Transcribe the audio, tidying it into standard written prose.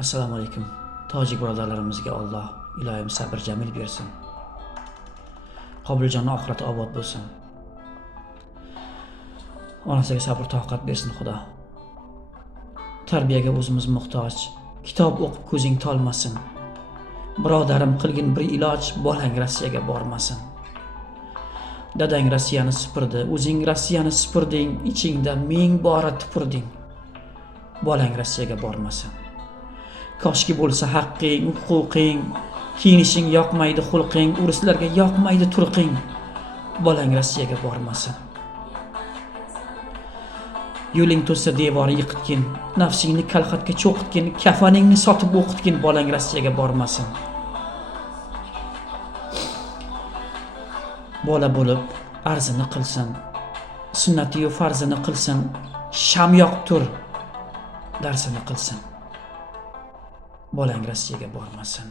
Assalomu alaykum. Tojik birodarlarimizga Alloh iloyim sabr jamil bersin. Qobiljonning oxirati obod bo'lsin. Onasiga sabr toqat bersin Xudo. Tarbiyaga o'zimiz muhtoj. Kitob o'qib ko'zing tolmasin. Birodarim qilgin bir iloj, bolang Rossiyaga bormasin. Dadang Rossiyani supurdi, o'zing Rossiyani supurding, ichingda ming bora tupurding. Bolang Rossiyaga bormasin. Koshki bo'lsa haqqing, huquqing, kiyinishing yoqmaydi xulqing, uruslarga yoqmaydi turqing. Bolang Rossiyaga bormasin. Yo'ling to'sa devor yiqitgin, nafsingni kalxatga cho'qitgin, kafaningni sotib o'qitgin, bolang Rossiyaga bormasin. Bola bo'lib arzini qilsin, sunnati va farzini qilsin, sham yoqib tur, darsini qilsin. Bolang Rossiyaga bormasin.